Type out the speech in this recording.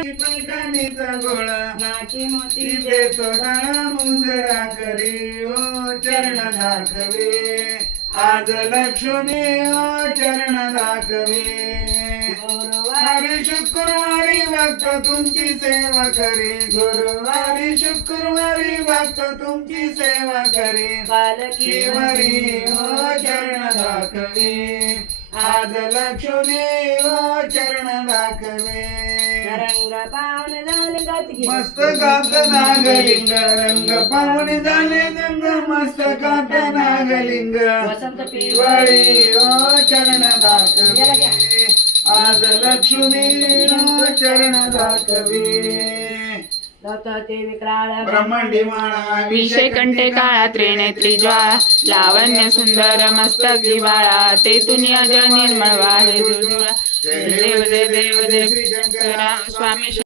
पैठणीचा गोळा नाची मोती देतो डाळा मुंजरा करी ओ चरण दाखवे आज लक्ष्मी ओ चरण दाखवे गुरुवारी शुक्रवारी भक्त तुमची सेवा करी गुरुवारी शुक्रवारी भक्त तुमची सेवा करी पालकी वरी ओ चरण दाखवे आज लक्ष्मी ओ चरण दाखवे रंग पावन झाले गातगी मस्तकात नागलिंग रंग पाहुणे झाले गंग मस्तकात नागलिंग वसंत पिवळी ओ चरण दाखवे आज लक्ष्मी ओ चरण दाखवे ते विक्राळ ब्रह्मांडी माळा विषय कंठे काळा त्रिनेत्री ज्वाळा लावण्य सुंदर मस्तक दिवाळा ते तुनिया जळ निर्मळ वाहे जुजुळा जय देव जय देव जय श्री शंकरा स्वामी